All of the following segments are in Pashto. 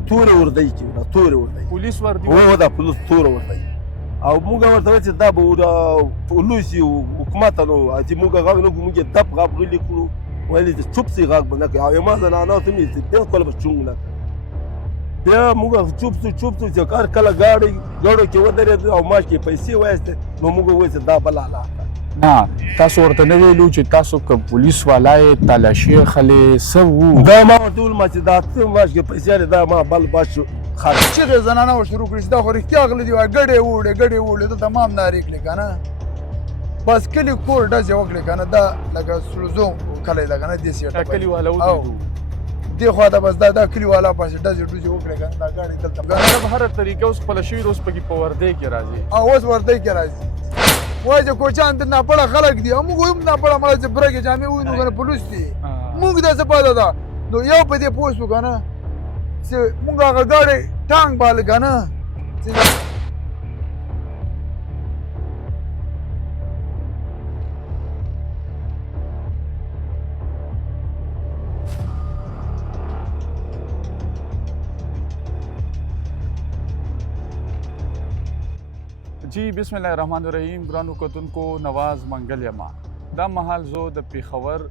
تورې وردی کې دا تورې وردی پولیس وردی هو دا پولیس توره وردی او موږ ورته وایو چې دا به پولیس حکومت نو چې موږ غږ نه کړو موږ یې دب غږ غلي کړو ویل چې چوپ سي غږ به نه کوي او یما زنانو ته مې بالکل به چونګ نه کوي بیا موږ چوپ سو چې کله ګاډو کې ودرېدو او ماش کې پیسې وایستې نو موږ وایو چې دا بل حالات نه تاسو ورته نه ویلو چې تاسو که پولیس والا یې تلاشي اخلې څه وو دا ما ورته ویل ما چې دا ته ماش کې پیسې دا ما بل باش خرج چیغې زنانه شروع کړي چې دا خو رښتیا غلي دي وایي ګډې ووړې ته تمام نارې کړې که نه بس کلي کور ډزې وکړې که نه دا لکه سلوزو کلی ده که نه دې سیټ کلي والا ودرېدو دې خوا ته بس دا کلي والا پسې ډزې ډوزې وکړې که نه دا ګاډي دلته په هره طریقه اوس خپله شوي اوس پکې په وردی کې راځي او اوس وردی کې راځي وایي چې کوچیان د ناپړه خلک دي او موږ هم ناپړه مړه چې برګې جامې ووینو که نه پولیس دي موږ داسې پاته ده نو یو په دې پوه شو که نه چې موږ هغه ګاډی ټانګ باله که نه جی بسم الله الرحمن الرحیم ګرانو کتونکو نواز منګل یما دا مهال زه د پیښور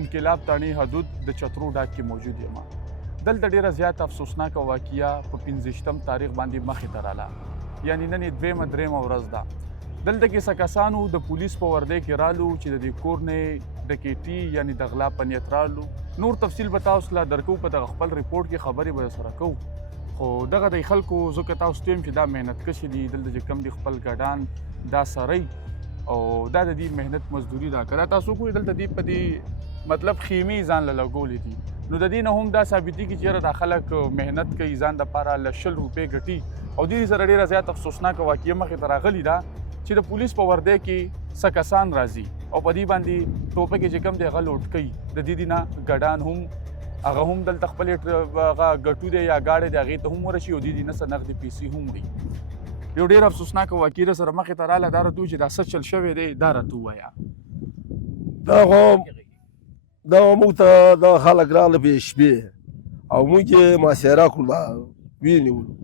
انقلاب تاڼي حدود د چترو ډاک کې موجود یم دلته ډیره زیات افسوسناکه واقعه په 15 تاریخ باندې مخې ته راله یعنی نن یې درېیمه ورځ ده دلته کې څه کسانو د پولیس په وردی کې رالو چې د دې کور نه ډکیټي یعنی د غلا په نیت رالو نور تفصیل به تاسو لا درکو په دغه خپل ریپورټ کې خبرې به سره کوو خو دغه د خلکو زه که تاسو ته یم چې دا محنتکشې دي دلته چې کم دي خپل ګډان دا سری او دا د دې محنت مزدوري ده که دا تاسو وګورئ دلته دې په دې مطلب خیمې ځان له لګولې دي نو د دې نه هم دا ثابتېږي چې یاره دا خلک محنت کوي ځان دپاره له 100 روپۍ ګټي او دې سره ډېره زیات افسوسناکه واقعه مخې ته راغلې ده چې د پولیس په وردی کې څه کسان راځي او په دې باندې ټوپکې چې کم دی هغه لوټ کوي د دې نه ګډان هم هغه هم دلته خپلې هغه ګټو دی یا گاډی دی هغې ته هم ورشي او دې نه څه نغدې پیسې هم وړي یو ډېر افسوسناکه واقعه سره مخې ته راله دا راته چې دا څه چل شوی دی دا راته ووایه دا موږ ته دا خلک راغله په شپې او موږ یې محاصره کړو دا ونیولو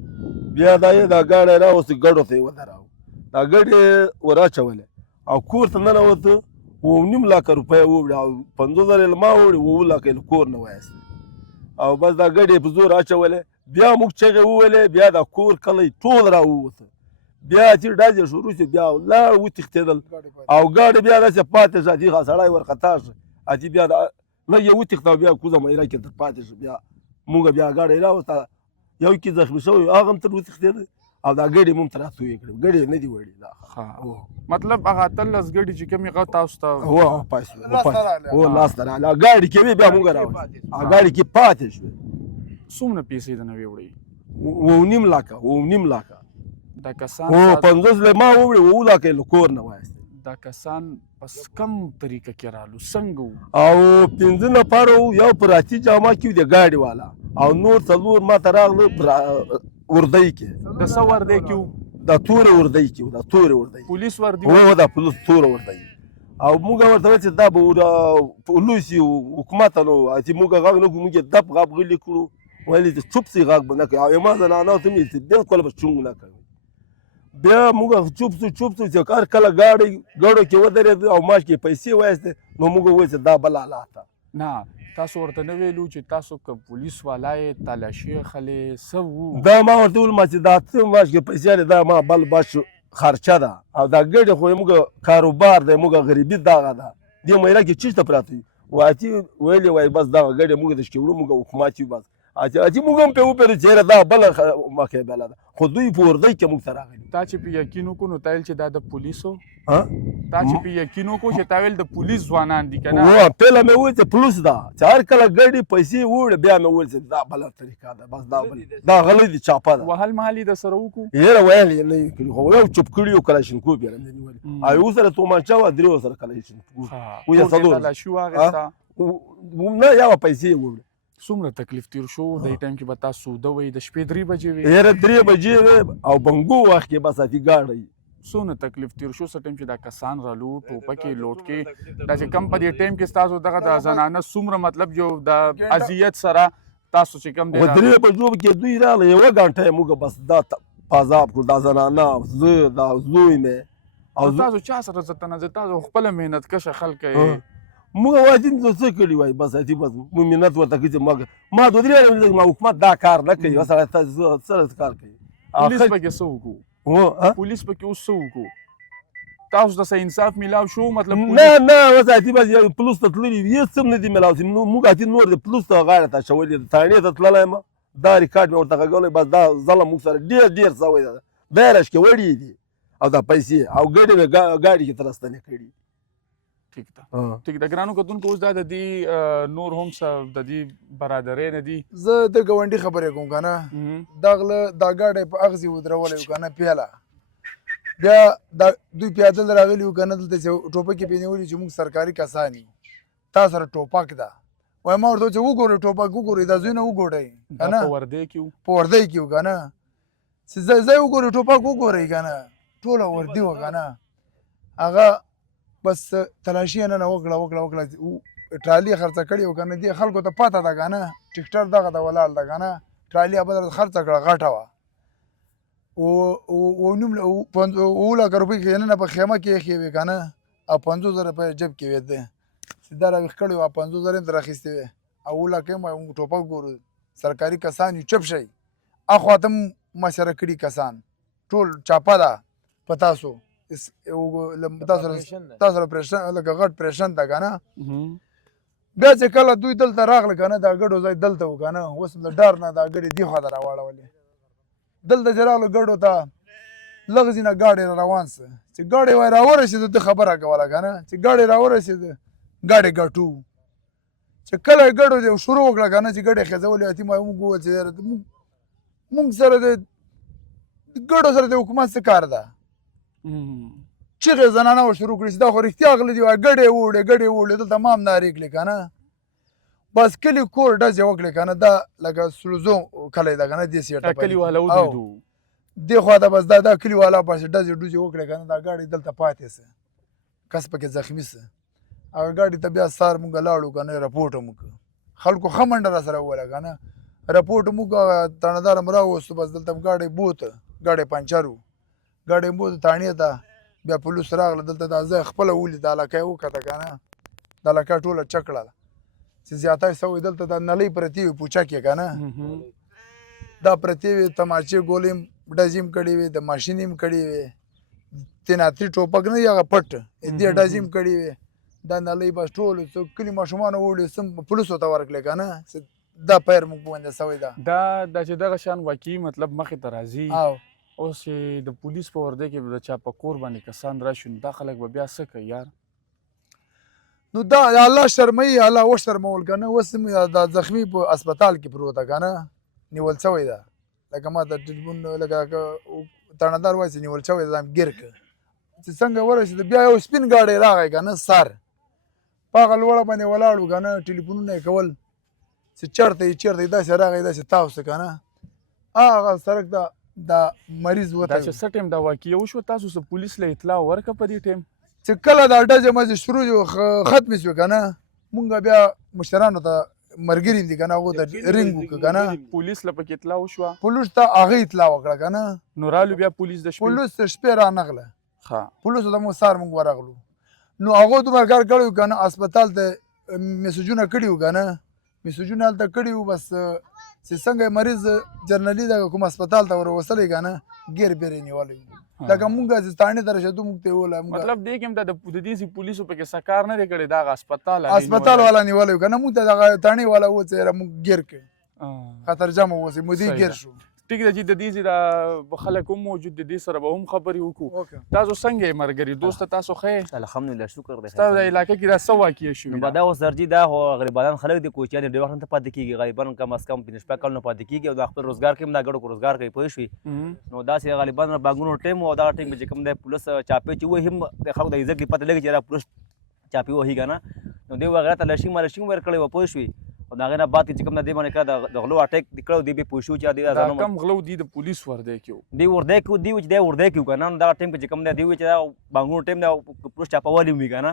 بیا دا یې دا ګاډی راوستو ګډو ته یې ودراو دا ګډې ور اچولې او کور ته ننوتو 9.5 لکه روپۍ ووړي او 50,000 یې ما ووړي 9 لکه یې کور نه وایستې او بس دا ګډې په زور اچولې بیا موږ چغې وویلې بیا دا کور کلی ټول راووته بیا چې ډزې شروع شو بیا لاړ وتښتېدل او ګاډی بیا داسې پاتې شو هغه سړی ورخطا شو چې بیا نه یې وتښته او بیا کوزه میره کې تر پاتې شو بیا موږ بیا ګاډی راوسته یو کې زخمي شوی هغه هم تر وتښتېده او دا ګډې مو هم تر راتویې کړې ګډې نه دي وړي دا مطلب هغه 13 ګډې چې کومې هغه تاسو ته هو لاس ته راغله ګاډي کې بیا موږ راوړو ګاډي کې پاتې شو څومره پیسې د نه وړي 9.5 لکه دا کسان 50 ما وړي 9 لکه له کور نه وایسته دا کسان پس کم طریقه کې رالو څنګه او 15 نفر یو پراتی جامه کې د ګاډي والا او نور څلور ما ته راغله وردی کې د څه وردی کې دا تورې وردی کې دا تورې وردی پولیس وردی هو دا پولیس توره وردی او موږ ورته وایو چې دا به پولیس حکومت نو چې موږ غږ نه کړو موږ یې دب غږ غلي کړو ویل چې چوپ سي غږ به نه کوي او یما زنانو ته مې بالکل به چونګ نه کوي بیا موږ چوپ سو چې کله ګاډو کې ودرېدو او ماش کې پیسې وایستې نو موږ وایو چې دا بل حالات نه تاسو ورته نه ویلو چې تاسو که پولیس والا یې تلاشي اخلې څه وو دا ما ورته ویل ما چې دا ته ماش کې پیسې دا ما بل باش خرچه ده او دا ګډې خو موږ کاروبار دی موږ غریبي دغه ده دې میره کې چیشته پراته وي وایي ویلې وایي بس دغه ګډې موږ د شکېوړو موږ حکومت یو بس چې موږ هم پرې وپېرو چې دا بله مقابله ده خو دوی په وردی کې موږ ته راغلي تا چې په یقین وکړو نو تا ویل چې دا د پولیسو تا چې په یقین وکړو چې تا ویل د پولیس ځوانان دي که نه پهله مې وویل چې پولیس ده چې هر کله ګډې پیسې ووړې بیا مې وویل چې دا بله طریقه ده بس دا غلی دي چاپه ده وهل مهال یې درسره وکړو یاره ویل یې نه کړي خو یو چوپ کړي یو کلاشینکوف یې رانه نیولې او یو سره تومانچه وه درې سره کلاشینکوف تلاشي واخېسته نه یوه پیسې یې ووړې څومره تکلیف تیر شو د ټایم کې به تاسو سوده وئ د شپې 3 بجې وې یاره 3 بجې وې او بنګو وخت کې بس اتي ګاډی څونه تکلیف تیر شو څه ټایم چې دا کسان رالو ټوپکې لوټ کې دا چې کم په دې ټایم کې ستاسو دغه د زنانه څومره مطلب جو د اذیت سره تاسو چې کوم دی و درې بجو کې دوی راغله یوه ګنټه یې موږ بس دا پازاب کړو دا زنانه زه دا زوی مې او تاسو چا سره څه تنازع تاسو خپله محنت کشه خلک یې موږ وایي چې څه کړي وایي بس بس موږ منت ورته کوي چې ما دوه درې ما حکومت دا کار نه کوي سره سره کار کوي پولیس پکې څه وکړو پولیس پکې اوس څه وکړو تاسو ته څه انصاف میلاو شو مطلب نه وساتي بس پولیس ته تللي هېڅ هم نه دي میلاو شوي موږ اتي نور د پولیس ته غاړه ته اچولي تاڼې ته تللی یم دا ریکارډ مې ورته غږولی بس دا ظلم موږ سره ډېر سوی ده دا یې رشکې وړي دي او دا پیسې او ګډې مې ګاډي کې ترستنې کړي ټیک ده ټیک ده ګرانو کتونکو اوس دا د دې نور هم څه د دې برادرۍ نه دي زه د ګاونډي خبرې کوم که نه دا غله دا ګاډی په اغزې ودرولی و که نه پیاله بیا دا دوی پیاده راغلي وو که نه دلته چې ټوپکې پرې نیولي چې موږ سرکاري کسان یو تا سره ټوپک ده وایي ما ورته چې وګورئ ټوپک وګورئ دا زوی نه وګورئ که نه په وردۍ کې وو په وردۍ کې وو که نه چې ځای وګورئ ټوپک وګورئ که نه ټوله وردي وه که نه هغه بس تلاشي یې نن وکړه ټرالي خرڅه کړې وه که نه دې خلکو ته پته ده که نه ټکټر دغه ته ولاړ ده که نه ټرالي به درته خرڅه کړه غټه وه اووه لکه روپۍ نن په خیمه کې ایښې وې که نه او 50,000 روپۍ جب کې وې ده سیده راویښ کړی وه 50,000 یې ترې اخیستې وې او 7 لکه یې موږ ټوپک ګورو سرکاري کسان یو چپ شئ اخوا ته هم مشره کړي کسان ټول چاپه ده په تاسو تاسو سره پرېشن لکه غټ پرېشن ده که نه بیا چې کله دوی دلته راغله که نه دا ګډو ځای دلته و که نه اوس د ډار نه دا ګډې دې خوا ته راواړولې دلته چې راغلو ګډو ته لږ ځینه ګاډی را روان سه چې ګاډی وای راورسېدو ته خبره کوله که نه چې ګاډی راورسېده ګاډی ګټو چې کله یې ګډو شروع وکړه که نه چې ګډې خېځولې اتي ما موږ وویل چې موږ سره د ګډو سره د حکومت څه کار ده چغې زنانه و شروع کړي چې دا خو رښتیا غله دي وایي ګډې ووړې دلته ما هم نارې کړې که نه بس کلي کور ډزې وکړې که نه دا لکه سلوزو کلی ده که نه دې سیټ ته کلیواله ودرېدو دې خوا ته بس دا کلیواله پسې ډزې ډوزې وکړې که نه دا ګاډي دلته پاتې سه کس پکې زخمي سه هغه ګاډي ته بیا سهار مونږ لاړو که نه رپورټ هم وکړو خلکو ښه منډه را سره وویله که نه رپورټ هم وکړو تڼهدار هم راوستو بس دلته ګاډی بوته ګاډی پنچر و ګاډی هم بوته تاڼې ته بیا پولیس راغله دلته دا ځای خپله ولید دا لکه یې وکته که نه دا لکه ټوله چک کړله چې زیاتی سوی دلته دا نلۍ پرتې وي پوچک یې که نه دا پرتې وې تماچې ګولې هم ډزې هم کړې وې د ماشین هم کړې وې تیناتي ټوپک نه هغه پټ دې ډزې هم کړې وې دا نلۍ بس ټول کلي ماشومانو وړي سم پولیسو ته ورکړې که نه دا پیر موږ باندې سوی ده دا چې دغه شان واقعي مطلب مخې ته راځي اوس چې د پولیس په وردۍ کې د چا په کور باندې کسان راشي نو دا خلک به بیا څه کوي یار نو دا الله شرموي الله وشرمول که نه اوس دا زخمي په اسپتال کې پروت ده که نه نیول شوی ده لکه ما ته ټلیفون لکه تڼهدار وایي چې نیول شوی ده ګیر که چې څنګه ورسېده بیا یو سپین ګاډی راغی که نه سر په هغه لوړه باندې ولاړ و که نه ټلیفونونه یې کول چې چېرته یې داسې راغی داسې تاو سه که نه هغه سړک ته دا مریض وته دا چې څه ټایم دا واقعه وشوه تاسو څه پولیس له اطلاع ورکړه په دې ټایم چې کله دا ډزې مزې شروع ختمې شوې که نه مونږ بیا مشترانو ته ملګري دي که نه هغو ته رینګ وکړه که نه پولیس له پکې اطلاع وشوه پولیس ته هغه اطلاع وکړه که نه نو رالو بیا پولیس د شپې پولیس شپې رانغله پولیسو ته موږ سهار موږ ورغلو نو هغو دومره کار کړی وو که نه اسپتال ته میسجونه کړي وو که نه میسجونه هلته کړي وو بس چې څنګه مریض جرنلي دغه کوم اسپتال ته وروستلی که نه ګیر بیر یې نیولی وو لکه مونږ چې تاڼې ته رسېدو مونږ ته یې وویل مطلب دې کې هم د دې سي پولیسو پکې څه کار نه دی کړی دا هغه اسپتال والا نیولی وو که نه مونږ ته دغه تاڼې والا و چې یاره مونږ ګیر کړ خطرجم اوسې مودې ګیر شو ټیک ده چې د دې دا خلک هم موجود دي دې سره به هم خبرې وکړو تاسو څنګه یې ملګري دوسته تاسو ښه یې الحمدلله شکر دی ستا د علاقې کې دا څه واقعه شوې نو دا اوس درجي دا خو غریبان خلک دي کوچیان ډېر وخت نه پاتې کېږي غریبان کم از کم 15 کال نه پاتې کېږي او د خپل روزګار کې هم دا ګډو روزګار کوي پوه شوې نو داسې غریبان باغونو ټیم او دا ټیم چې کوم دی پولیس چاپې چې وایي هم د خلکو د عزت پته لګي چې دا پولیس چاپې وهي که نه نو دوی وغیره ته لشینګ ورکړی وه پوه شوې او د هغې نه بعد چې کوم دی باندې کړه د غلو اټیک کړی دی بیا پوه شو چې دا کم غلو دي د پولیس وردۍ کې دی وردۍ کې دی چې دی وردۍ کې که نه نو دغه ټایم کې چې کوم دی دی چې دا بانګونو ټایم دی پولیس چاپوالي وي که نه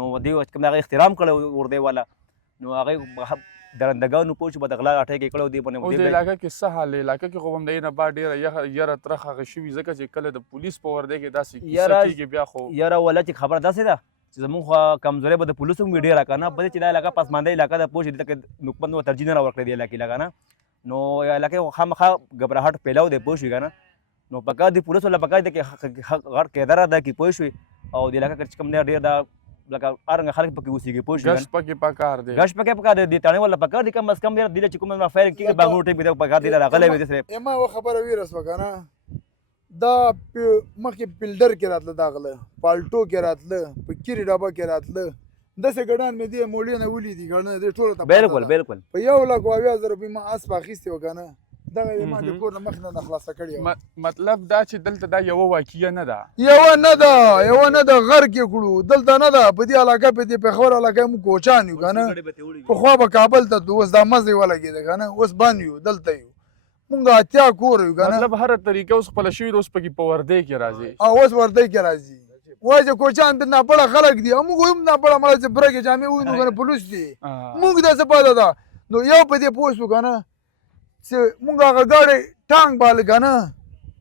نو دی کوم د هغه احترام کړی وردۍ والا نو هغې درندګانو پوه شو په د غلا اټک یې کړی دی او د باندې علاقه کې څه حال دی علاقه کې خو هم د نه بعد ډیره یره ترخه هغه شوي ځکه چې کله د پولیس په ورده کې داسې کیسه کېږي بیا خو یاره ولا چې خبره داسې ده چې زموږ خو کمزوري به د پولیسو هم وي ډېره که نه په دې چې دا علاقه پسمانده علاقه ده پوه شي دلته کې نوکبند ورته ترجیح نه راورکړی دې علاقې لکه نه نو علاقې خو خامخا ګبراهټ پیلاو دی پوه شوي که نه نو پکار دی پولیسو له پکار دی چې غټ قیدره ده کې پوه شوي او د علاقه کې چې کوم دی ډېر دا لکه هر رنګه خلک پکې اوسېږي پوه شوي ګش پکې پکار دی ګش پکې پکار دی دې تاڼې والا پکار دی کم از کم ډېر دی چې کوم فایرنګ کېږي باغونو ټیم کې پکار دی راغلی وي داسې ما یوه خبره ویره شوه که نه دا مخکې پیلډر کې راتله داغله پالټو کې راتله په کیري ډبه کې راتله داسې ګډان مې دې موړې نه ولیدي ګڼه دې ټولو ته بالکل بالکل په 1,20,000 روپۍ ما اسپ اخیستی و که نه دغه یې ما د کور نه مخې نه خلاصه کړې وه مطلب دا چې دلته دا یوه واقعه نه ده یوه نه ده غر کې کړو دلته نه ده په دې علاقه په دې پېښور علاقه موږ کوچان یو که نه پخوا به کابل ته اوس دا مزې ولګېده که نه اوس بند یو دلته یو مونږ اتیا کور یو که نه مطلب هره طریقه اوس خپله شوي ده اوس پکې په ورده کې راځي اوس ورده کې راځي وایي چې کوچان د ناپړه خلک دي او موږ هم ناپړه مړه چې برګې جامې ووینو که نه پولیس دي موږ داسې پاته ده نو یو په دې پوه شو که نه چې مونږ هغه ګاډی ټانک باله که نه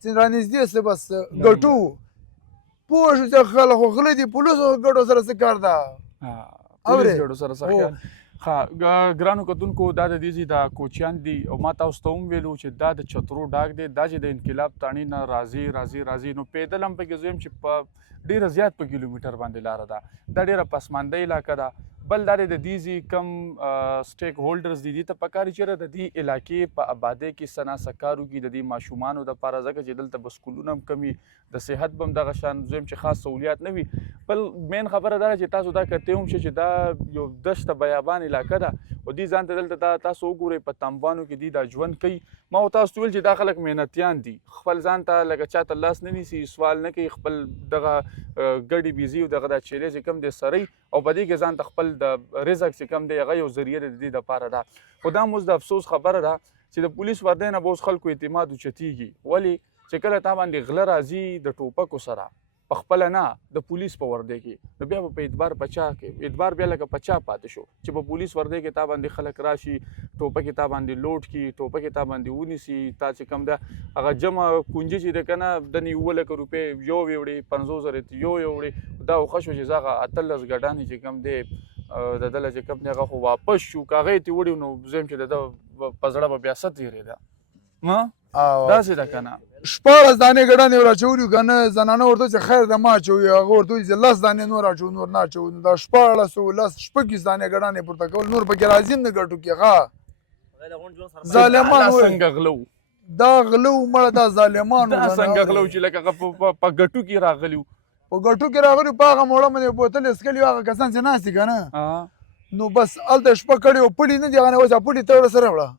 چې رانږدې سه بس ګټو پوه شو چې خلک خو غله دي پولیسو ګټو سره څه کار ده پولیس ګډو سره څه خیال ښه ګرانو کتونکو دا د دې دا کوچیان دي او ما تاسو ته هم ویلو چې دا د چترو ډاک دی دا چې د انقلاب تاڼي نه راځي نو پیدل هم پکې زه یم چې په ډېره زیات په کیلومیټر باندې لاره ده دا ډېره پسمانده علاقه ده بل دا د دې کم سټیک هولډرز دي ته پکار چې د دې علاقې په آبادۍ کې سنا سکارو کې د دې ماشومانو دپاره ځکه چې دلته به سکولونه هم کم وي د صحت به هم دغه شان زه یم چې خاص سهولیات نه وي بل مین خبره دا ده چې تاسو دا کتی هم شئ چې دا یو دشته بیابان علاقه ده او دې ځان ته دلته تاسو وګورئ په تنبانو کې دي دا ژوند کوي ما و تاسو ته ویل چې دا خلک محنتیان دي خپل ځان ته لکه چاته لاس نه نیسي سوال نه کوي خپل دغه ګډې بیزي او دغه دا چیلې چې کوم دی سری او په دې کې ځان ته خپل د رزق چې کوم دی هغه یو ذریعه د دې دپاره ده خو دا هم اوس د افسوس خبره ده چې د پولیس وردی نه به اوس خلکو اعتماد اوچتېږي ولې چې کله تا باندې غله راځي د ټوپکو سره په خپله نه د پولیس په ورده کې نو بیا به په اعتبار په چا کې اعتبار بیا لکه په چا پاتې شو چې په پولیس ورده کې تا باندې خلک راشي ټوپکې تا باندې لوډ کړي ټوپکې تا باندې ونیسي تا چې کوم ده هغه جمع کونجي چې دی که نه دنې 7,00,000 روپۍ یو وړې 50,000 یو وړې دا خوښ شو چې زه هغه 18 ګډانې چې کوم دی د دله چې کوم دی هغه خو واپس شو که هغه یې ترې وړي نو زه یم چې د ده په زړه به بیا څه تېرېده داسې ده که نه 14 دانې ګډانې ور اچولي که نه زنانه ورته چې خیر ده ما اچوي هغه ورته وایي چې 10 دانې نور اچوو نور نه اچوو نو دا 14 شپږ دانې ګډانې پورته کول نور پکې راځي هم نه ګټو کې ښه ظالمان څنګه غلو دا غلو مړه دا ظالمان دا څنګه غلو چې لکه هغه په ګټو کې راغلي په ګټو کې راغلي په هغه موړه باندې بوتل څښلي هغه کسان چې ناست دي که نه نو بس هلته شپه کړې وه پړي نه دي هغه نه اوس پړي تړه سره وړه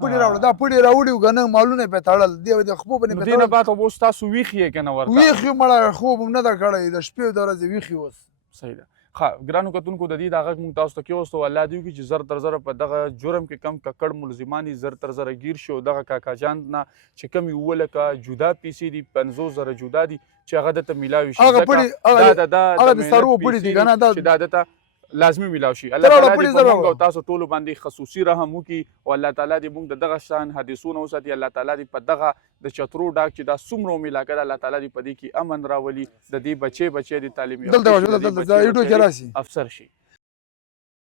پړي راوړه دا پړي راوړي وو که نه مالونه یې پرې تړل دې د خپو باندې دې نه بعد خو اوس تاسو ویښ یې که نه ورته ویښ یو مړه خوب هم نه ده کړی د شپې د ورځې ویښ یو اوس صحیح ده ښه ګرانو کتونکو د دې دا غږ موږ تاسو ته کېوستو الله دې وکړي چې زر تر زره په دغه جرم کې کم ککړ ملزمان زر تر زره ګیر شي او دغه کاکاجان نه چې کم 7,00,000 جدا پیسې دي 50,000 جدا دي چې هغه دته میلاوي شي هغه د سرو پړي دي که نه چې دا دته لازمي میلاو شي الله تعالی دې په موږ او تاسو ټولو باندې خصوصي رحم وکړي او الله تعالی دې موږ د دغه شان حدیثونه وساتي الله تعالی دې په دغه د چترو ډاک چې دا څومره علاقه ده الله تعالی دې په دې کې امن راولي د دې بچي د تعلیم دلته افسر شي